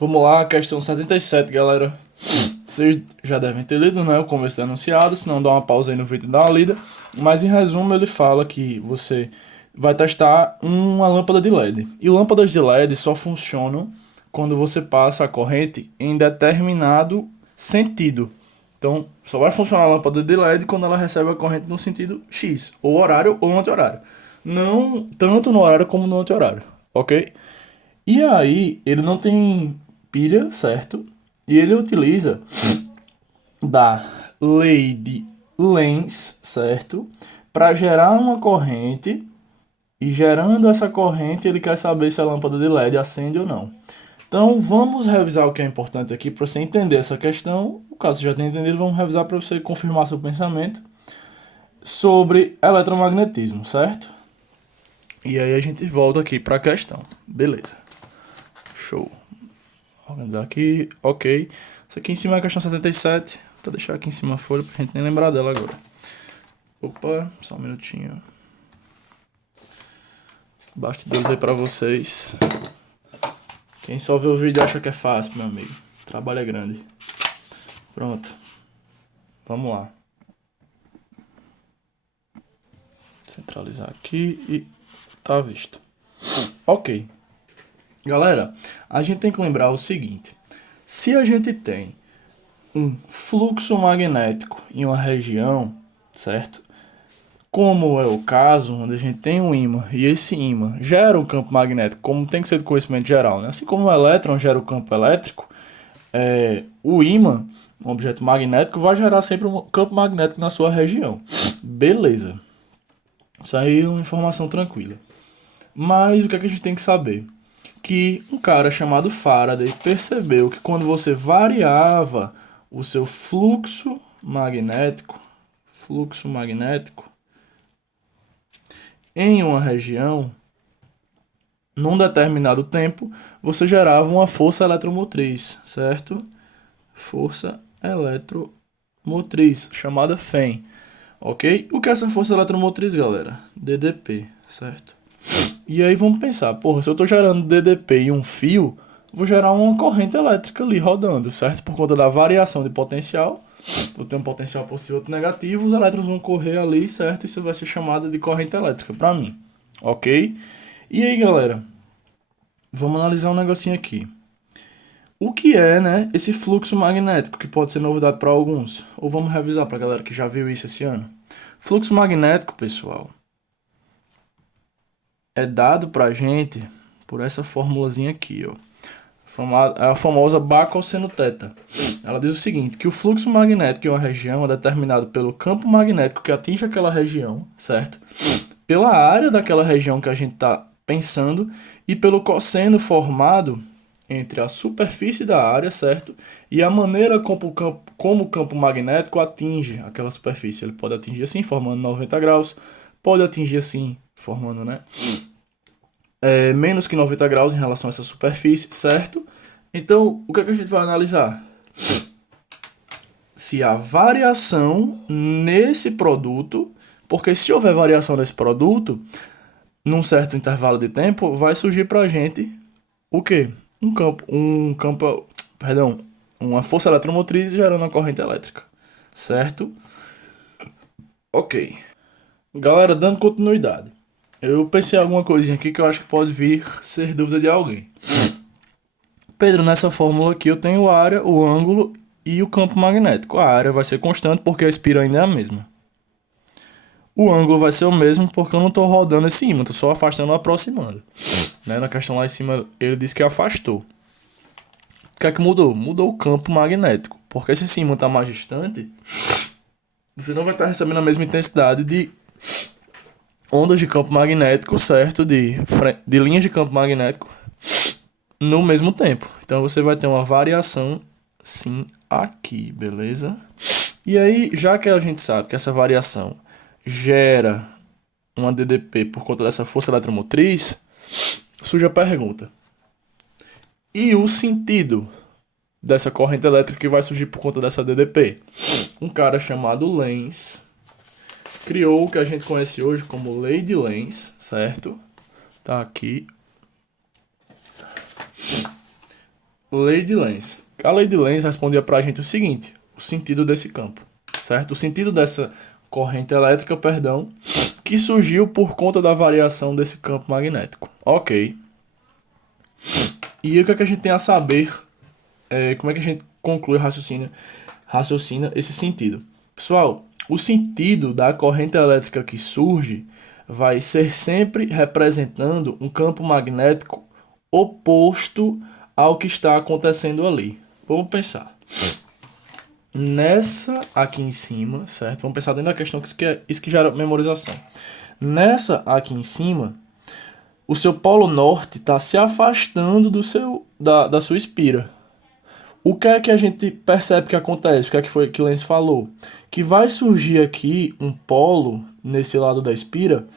Vamos lá, questão 77, galera. Vocês já devem ter lido, né? O começo do enunciado, se não dá uma pausa aí no vídeo e dá uma lida. Mas em resumo, ele fala que você vai testar uma lâmpada de LED. E lâmpadas de LED só funcionam quando você passa a corrente em determinado sentido. Então, só vai funcionar a lâmpada de LED quando ela recebe a corrente no sentido X, ou horário ou anti-horário. Não tanto no horário como no anti-horário, ok? E aí, ele não tem pilha, certo? E ele utiliza da lei de Lenz, certo? Para gerar uma corrente. E gerando essa corrente, ele quer saber se a lâmpada de LED acende ou não. Então, vamos revisar o que é importante aqui para você entender essa questão. No caso você já tenha entendido, vamos revisar para você confirmar seu pensamento sobre eletromagnetismo, certo? E aí a gente volta aqui para a questão. Beleza. Show. Organizar aqui, ok. Isso aqui em cima é a questão 77. Vou deixar aqui em cima a folha pra gente nem lembrar dela agora. Opa, só um minutinho. Bastidores aí pra vocês. Quem só vê o vídeo acha que é fácil, meu amigo. O trabalho é grande. Pronto. Vamos lá. Centralizar aqui e tá visto. Ok. Galera, a gente tem que lembrar o seguinte. Se a gente tem um fluxo magnético em uma região, certo? Como é o caso onde a gente tem um ímã e esse ímã gera um campo magnético, como tem que ser de conhecimento geral, né? Assim como o elétron gera o campo elétrico, o ímã, um objeto magnético, vai gerar sempre um campo magnético na sua região. Beleza. Isso aí é uma informação tranquila. Mas o que é que a gente tem que saber? Que um cara chamado Faraday percebeu que quando você variava o seu fluxo magnético em uma região, num determinado tempo, você gerava uma força eletromotriz, certo? Força eletromotriz, chamada FEM, ok? O que é essa força eletromotriz, galera? DDP, certo? E aí vamos pensar, porra, se eu estou gerando DDP em um fio, vou gerar uma corrente elétrica ali rodando, certo? Por conta da variação de potencial, vou ter um potencial positivo e outro negativo, os elétrons vão correr ali, certo? Isso vai ser chamado de corrente elétrica para mim, ok? E aí, galera, vamos analisar um negocinho aqui. O que é, né, esse fluxo magnético, que pode ser novidade para alguns? Ou vamos revisar para a galera que já viu isso esse ano? Fluxo magnético, pessoal, é dado para a gente por essa formulazinha aqui, ó. A famosa Bach-cosseno θ. Ela diz o seguinte, que o fluxo magnético em uma região é determinado pelo campo magnético que atinge aquela região, certo? Pela área daquela região que a gente está pensando e pelo cosseno formado entre a superfície da área, certo? E a maneira como o campo magnético atinge aquela superfície. Ele pode atingir assim, formando 90 graus, pode atingir assim, formando, né? Menos que 90 graus em relação a essa superfície, certo? Então, o que é que a gente vai analisar? Se há variação nesse produto, porque se houver variação nesse produto, num certo intervalo de tempo, vai surgir pra gente o quê? Perdão, uma força eletromotriz gerando uma corrente elétrica, certo? Ok. Galera, dando continuidade. Eu pensei em alguma coisinha aqui que eu acho que pode vir ser dúvida de alguém. Pedro, nessa fórmula aqui eu tenho a área, o ângulo e o campo magnético. A área vai ser constante porque a espira ainda é a mesma. O ângulo vai ser o mesmo porque eu não estou rodando esse ímã, estou só afastando ou aproximando. Né? Na questão lá em cima ele disse que afastou. O que é que mudou? Mudou o campo magnético. Porque se esse ímã está mais distante, você não vai estar recebendo a mesma intensidade de ondas de campo magnético, certo? De linhas de campo magnético no mesmo tempo. Então você vai ter uma variação, sim, aqui, beleza? E aí, já que a gente sabe que essa variação gera uma DDP por conta dessa força eletromotriz, surge a pergunta: e o sentido dessa corrente elétrica que vai surgir por conta dessa DDP? Um cara chamado Lenz criou o que a gente conhece hoje como Lei de Lenz, certo? Tá aqui. Lei de Lenz. A lei de Lenz respondia pra gente o seguinte, o sentido desse campo, certo? O sentido dessa corrente elétrica, perdão, que surgiu por conta da variação desse campo magnético. Ok. E o que é que a gente tem a saber? Como é que a gente conclui o raciocina esse sentido? Pessoal, o sentido da corrente elétrica que surge vai ser sempre representando um campo magnético oposto ao que está acontecendo ali. Vamos pensar. Nessa aqui em cima, certo? Vamos pensar dentro da questão que isso que gera memorização. Nessa aqui em cima, o seu polo norte está se afastando da sua espira. O que é que a gente percebe que acontece? O que é que foi que Lenz falou? Que vai surgir aqui um polo nesse lado da espira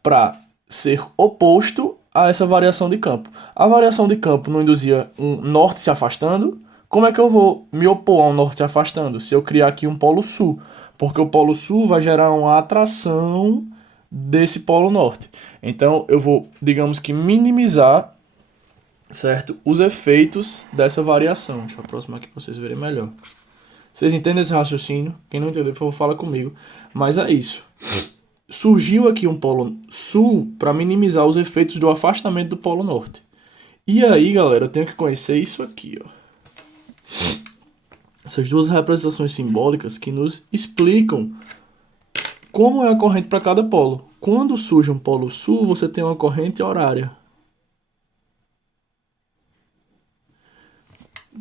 para ser oposto a essa variação de campo. A variação de campo não induzia um norte se afastando. Como é que eu vou me opor a um norte se afastando? Se eu criar aqui um polo sul. Porque o polo sul vai gerar uma atração desse polo norte. Então eu vou, digamos que, minimizar, certo, os efeitos dessa variação. Deixa eu aproximar aqui para vocês verem melhor. Vocês entendem esse raciocínio? Quem não entendeu, por favor, fala comigo. Mas é isso. Surgiu aqui um polo sul para minimizar os efeitos do afastamento do polo norte. E aí, galera, eu tenho que conhecer isso aqui, ó. Essas duas representações simbólicas que nos explicam como é a corrente para cada polo. Quando surge um polo sul, você tem uma corrente horária.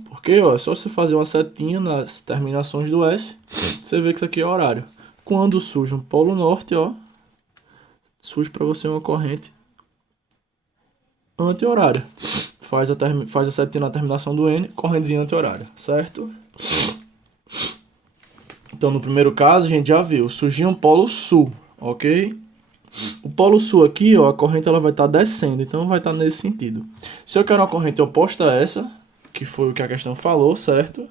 Porque, ó, é só você fazer uma setinha nas terminações do S, você vê que isso aqui é horário. Quando surge um polo norte, ó, surge para você uma corrente anti-horária. Faz a setinha na terminação do N, correntezinha anti-horária, certo? Então, no primeiro caso, a gente já viu, surgiu um polo sul, ok? O polo sul aqui, ó, a corrente ela vai estar descendo, então vai estar nesse sentido. Se eu quero uma corrente oposta a essa, que foi o que a questão falou, certo?